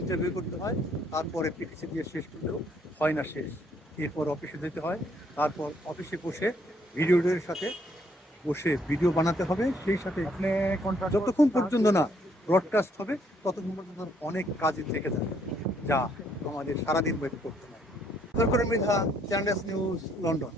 interview করতে হয় তারপরে পিটিসি দিয়ে শেষ করলেও হয় না শেষ এরপর অফিসে যেতে হয় তারপর অফিসে বসে ভিডিওদের সাথে বসে ভিডিও বানাতে হবে সেই সাথে যতক্ষণ পর্যন্ত না ব্রডকাস্ট হবে ততক্ষণ পর্যন্ত অনেক কাজে থেকে যাবে যা তোমাদের সারাদিন বাইরে করতে হয় সরকার মেধা চ্যান্ডাস নিউজ লন্ডন